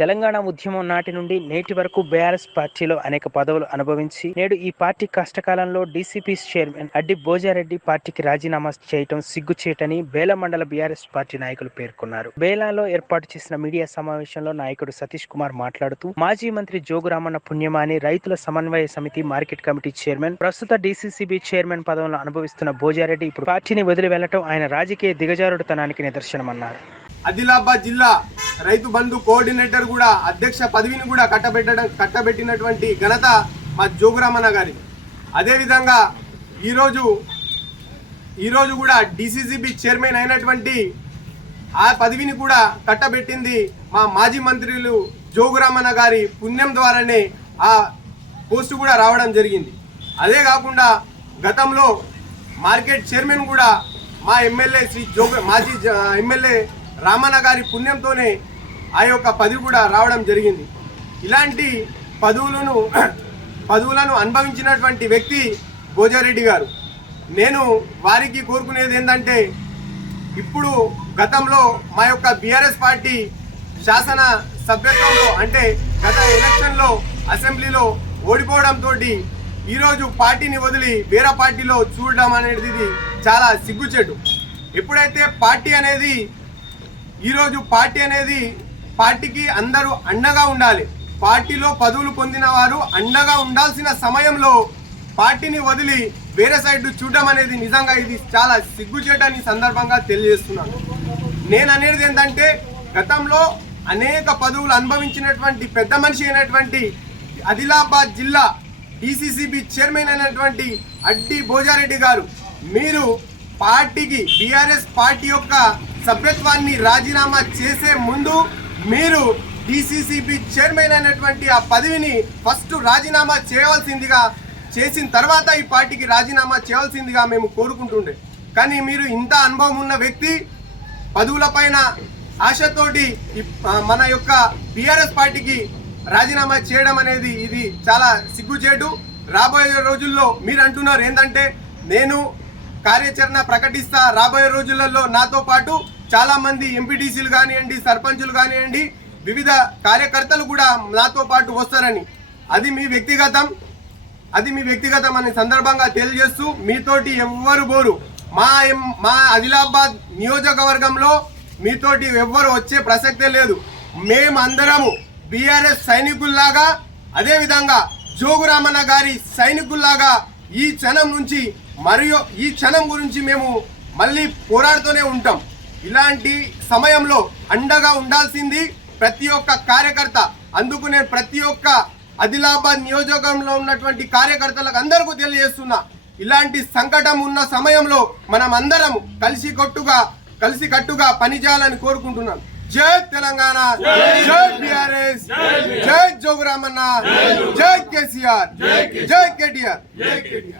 తెలంగాణ ఉద్యమం నాటి నుండి నేటి వరకు బీఆర్ఎస్ పార్టీలో అనేక పదవులు అనుభవించి నేడు ఈ పార్టీ కష్టకాలంలో డీసీపీ చైర్మన్ అడ్డి భోజారెడ్డి పార్టీకి రాజీనామా చేయటం సిగ్గుచేటని బేల మండల బీఆర్ఎస్ పార్టీ నాయకులు పేర్కొన్నారు. బేలాలో ఏర్పాటు చేసిన మీడియా సమావేశంలో నాయకుడు సతీష్ కుమార్ మాట్లాడుతూ మాజీ మంత్రి జోగురామన్న పుణ్యమాని రైతుల సమన్వయ సమితి మార్కెట్ కమిటీ చైర్మన్, ప్రస్తుత డీసీసీబీ చైర్మన్ పదవులను అనుభవిస్తున్న భోజారెడ్డి ఇప్పుడు పార్టీని వదిలి వెళ్లటం ఆయన రాజకీయ దిగజారుడుతనానికి నిదర్శనమన్నారు. ఆదిలాబాద్ జిల్లా రైతు బంధు కోఆర్డినేటర్ కూడా అధ్యక్ష పదవిని కూడా కట్టబెట్టినటువంటి ఘనత మా జోగురామన్న గారి. అదేవిధంగా ఈరోజు కూడా డీసీసీబీ చైర్మన్ అయినటువంటి ఆ పదవిని కూడా కట్టబెట్టింది మా మాజీ మంత్రులు జోగురామన్న గారి పుణ్యం ద్వారానే ఆ పోస్టు కూడా రావడం జరిగింది. అదే కాకుండా గతంలో మార్కెట్ చైర్మన్ కూడా మా ఎమ్మెల్యే మాజీ ఎమ్మెల్యే రామన్న గారి పుణ్యంతోనే ఆ యొక్క పదవి కూడా రావడం జరిగింది. ఇలాంటి పదవులను అనుభవించినటువంటి వ్యక్తి భోజారెడ్డి గారు. నేను వారికి కోరుకునేది ఏంటంటే, ఇప్పుడు గతంలో మా యొక్క బీఆర్ఎస్ పార్టీ శాసన సభ్యత్వంలో అంటే గత ఎలక్షన్లో అసెంబ్లీలో ఓడిపోవడంతో ఈరోజు పార్టీని వదిలి వేరే పార్టీలో చూడడం అనేది చాలా సిగ్గుచేటు. ఎప్పుడైతే పార్టీకి అందరూ అండగా ఉండాలి, పార్టీలో పదవులు పొందిన వారు అండగా ఉండాల్సిన సమయంలో పార్టీని వదిలి వేరే సైడ్ చూడడం అనేది నిజంగా ఇది చాలా సిగ్గుచేటని సందర్భంగా తెలియజేస్తున్నాను. నేను అనేది ఏంటంటే, గతంలో అనేక పదవులు అనుభవించినటువంటి పెద్ద మనిషి అయినటువంటి ఆదిలాబాద్ జిల్లా డీసీసీబీ చైర్మన్ అయినటువంటి అడ్డి భోజారెడ్డి గారు, మీరు పార్టీకి బీఆర్ఎస్ పార్టీ యొక్క సభ్యత్వాన్ని రాజీనామా చేసే ముందు మీరు డీసీసీబీ చైర్మన్ అయినటువంటి ఆ పదవిని ఫస్ట్ రాజీనామా చేసిన తర్వాత ఈ పార్టీకి రాజీనామా చేయవలసిందిగా మేము కోరుకుంటుండే. కానీ మీరు ఇంత అనుభవం ఉన్న వ్యక్తి పదవులపైన ఆశతోటి మన యొక్క బీఆర్ఎస్ పార్టీకి రాజీనామా చేయడం అనేది ఇది చాలా సిగ్గుచేటు. రాబోయే రోజుల్లో మీరు అంటున్నారు ఏంటంటే, నేను కార్యాచరణ ప్రకటిస్తా, రాబోయే రోజులలో నాతో పాటు చాలా మంది ఎంపీటీసీలు కానివ్వండి, సర్పంచులు కానివ్వండి, వివిధ కార్యకర్తలు కూడా నాతో పాటు వస్తారని. అది మీ వ్యక్తిగతం అనే సందర్భంగా తెలియజేస్తూ, మీతోటి ఎవ్వరు బోరు మా ఆదిలాబాద్ నియోజకవర్గంలో మీతోటి ఎవ్వరు వచ్చే ప్రసక్తే లేదు. మేమందరము బీఆర్ఎస్ సైనికుల్లాగా, అదేవిధంగా జోగురామన్న గారి సైనికుల్లాగా ఈ క్షణం గురించి మేము మళ్ళీ పోరాడుతూనే ఉంటాం. ఇలాంటి సమయంలో అండగా ఉండాల్సింది ప్రతి ఒక్క కార్యకర్త. అందుకు నేను ప్రతి ఒక్క ఆదిలాబాద్ నియోజకవర్గంలో ఉన్నటువంటి కార్యకర్తలకు అందరికీ తెలియజేస్తున్నా, ఇలాంటి సంకటం ఉన్న సమయంలో మనం అందరం కలిసికట్టుగా పనిచేయాలని కోరుకుంటున్నాను. జై తెలంగాణ, జై బీఆర్ఎస్, జై జోగురామన్న, జై కేసీఆర్, జై కేటీఆర్.